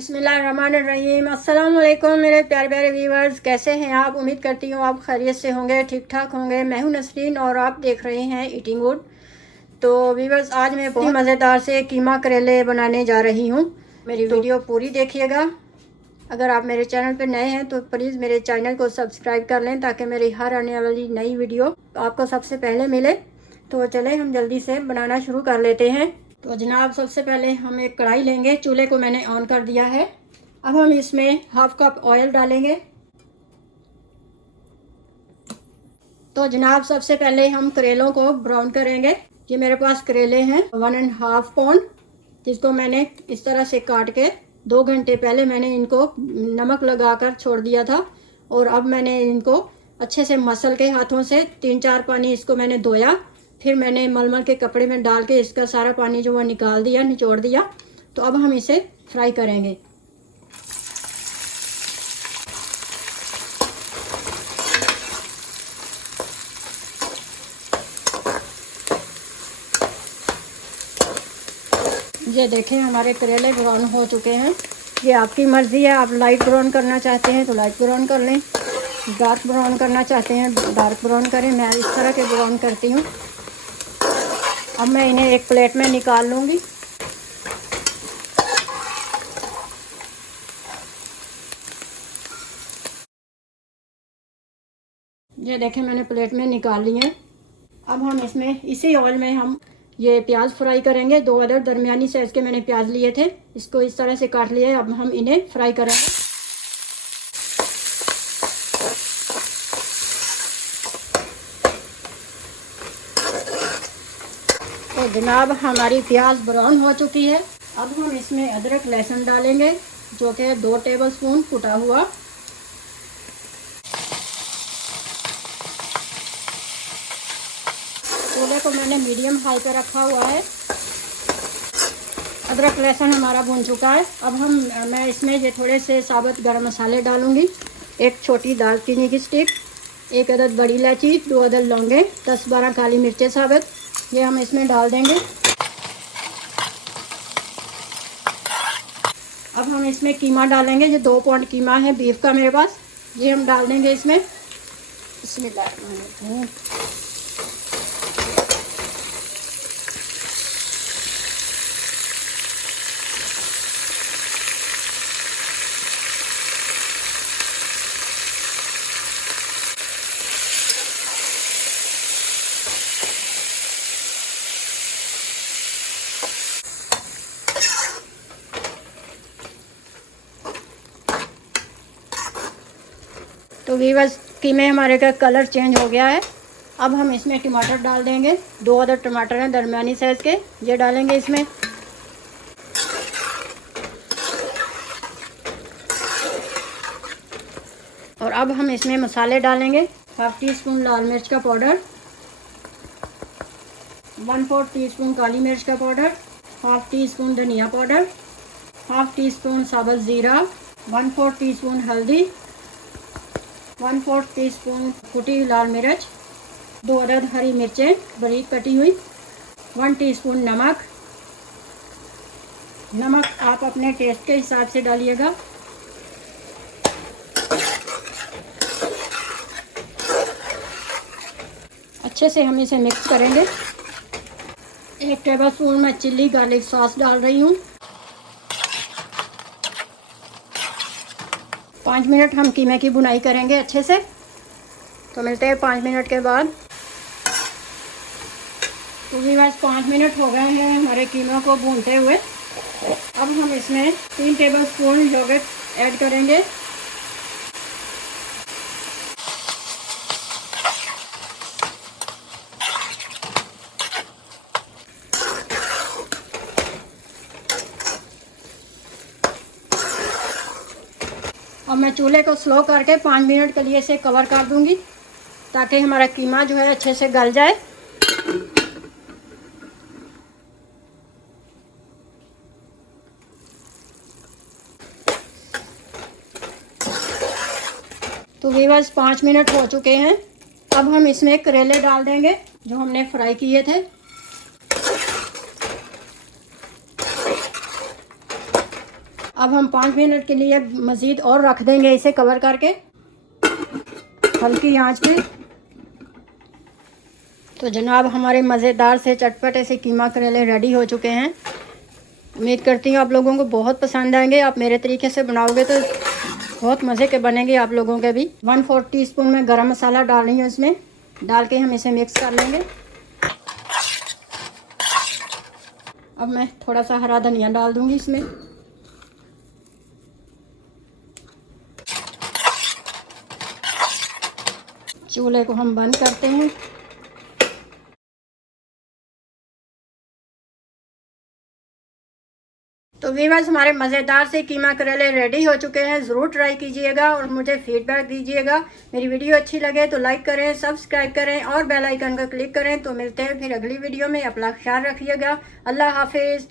बिस्मिल्लाहिर्रहमानिर्रहीम। अस्सलाम वालेकुम मेरे प्यारे प्यारे व्यूवर्स, कैसे हैं आप? उम्मीद करती हूँ आप खैरियत से होंगे, ठीक ठाक होंगे। मैं हूँ नसरीन और आप देख रहे हैं ईटिंग वुड। तो व्यूवर्स, आज मैं बहुत मज़ेदार से कीमा करेले बनाने जा रही हूँ। मेरी वीडियो पूरी देखिएगा। अगर आप मेरे चैनल पर नए हैं तो प्लीज़ मेरे चैनल को सब्सक्राइब कर लें ताकि मेरी हर आने वाली नई वीडियो आपको सबसे पहले मिले। तो चले हम जल्दी से बनाना शुरू कर लेते हैं। तो जनाब, सबसे पहले हम एक कढ़ाई लेंगे। चूल्हे को मैंने ऑन कर दिया है। अब हम इसमें हाफ कप ऑयल डालेंगे। तो जनाब, सबसे पहले हम करेलों को ब्राउन करेंगे। ये मेरे पास करेले हैं 1.5 पाउंड, जिसको मैंने इस तरह से काट के 2 घंटे पहले मैंने इनको नमक लगाकर छोड़ दिया था। और अब मैंने इनको अच्छे से मसल के हाथों से 3-4 पानी इसको मैंने धोया। फिर मैंने मलमल के कपड़े में डाल के इसका सारा पानी जो वो निकाल दिया, निचोड़ दिया। तो अब हम इसे फ्राई करेंगे। ये देखें, हमारे करेले ब्राउन हो चुके हैं। ये आपकी मर्ज़ी है, आप लाइट ब्राउन करना चाहते हैं तो लाइट ब्राउन कर लें, डार्क ब्राउन करना चाहते हैं डार्क ब्राउन करें। मैं इस तरह के ब्राउन करती हूँ। अब मैं इन्हें एक प्लेट में निकाल लूँगी। ये देखें, मैंने प्लेट में निकाल लिए हैं। अब हम इसमें इसी ऑयल में हम ये प्याज फ्राई करेंगे। 2 अदर दरमियानी साइज़ के मैंने प्याज लिए थे, इसको इस तरह से काट लिया है। अब हम इन्हें फ्राई करेंगे। तो जनाब, हमारी प्याज ब्राउन हो चुकी है। अब हम इसमें अदरक लहसुन डालेंगे, जो कि 2 टेबलस्पून कुटा हुआ। चूल्हे को मैंने मीडियम हाई पे रखा हुआ है। अदरक लहसुन हमारा भून चुका है। अब मैं इसमें ये थोड़े से साबुत गरम मसाले डालूंगी। 1 छोटी दालचीनी की स्टिक, 1 अदद बड़ी इलायची, 2 अदद लौंगे, 10-12 काली मिर्चें साबुत, ये हम इसमें डाल देंगे। अब हम इसमें कीमा डालेंगे। ये 2 पाउंड कीमा है बीफ का मेरे पास, ये हम डाल देंगे इसमें। बिस्मिल्लाह। तो वीवर्स, कीमे हमारे का कलर चेंज हो गया है। अब हम इसमें टमाटर डाल देंगे। 2 अदर टमाटर हैं दरमियानी साइज़ के, ये डालेंगे इसमें। और अब हम इसमें मसाले डालेंगे। 1/2 टीस्पून लाल मिर्च का पाउडर, 1/4 टीस्पून काली मिर्च का पाउडर, 1/2 टीस्पून धनिया पाउडर, 1/2 टीस्पून साबुत ज़ीरा, 1/4 टीस्पून हल्दी, 1/4 टीस्पून कुटी लाल मिर्च, 2 अदद हरी मिर्चें बारीक कटी हुई, 1 टीस्पून नमक। नमक आप अपने टेस्ट के हिसाब से डालिएगा। अच्छे से हम इसे मिक्स करेंगे। 1 टेबलस्पून मैं चिल्ली गार्लिक सॉस डाल रही हूँ। 5 मिनट हम कीमे की भुनाई करेंगे अच्छे से। तो मिलते हैं 5 मिनट के बाद। तो व्यूअर्स, 5 मिनट हो गए हैं हमारे कीमा को भूनते हुए। अब हम इसमें 3 टेबलस्पून योगर्ट ऐड करेंगे। और मैं चूल्हे को स्लो करके 5 मिनट के लिए इसे कवर कर दूंगी, ताकि हमारा कीमा जो है अच्छे से गल जाए। तो व्यूअर्स, 5 मिनट हो चुके हैं। अब हम इसमें करेले डाल देंगे जो हमने फ्राई किए थे। अब हम 5 मिनट के लिए मज़ीद और रख देंगे इसे कवर करके हल्की आंच पे। तो जनाब हमारे मज़ेदार से चटपटे से कीमा करेले रेडी हो चुके हैं। उम्मीद करती हूँ आप लोगों को बहुत पसंद आएंगे। आप मेरे तरीके से बनाओगे तो बहुत मज़े के बनेंगे आप लोगों के भी। 1/4 टीस्पून में गरम मसाला डाल रही हूँ, इसमें डाल के हम इसे मिक्स कर लेंगे। अब मैं थोड़ा सा हरा धनिया डाल दूंगी इसमें। चूल्हे को हम बंद करते हैं। तो व्यूअर्स हमारे मज़ेदार से कीमा करेले रेडी हो चुके हैं। ज़रूर ट्राई कीजिएगा और मुझे फीडबैक दीजिएगा। मेरी वीडियो अच्छी लगे तो लाइक करें, सब्सक्राइब करें और बेल आइकन का क्लिक करें। तो मिलते हैं फिर अगली वीडियो में। अपना ख्याल रखिएगा। अल्लाह हाफिज़।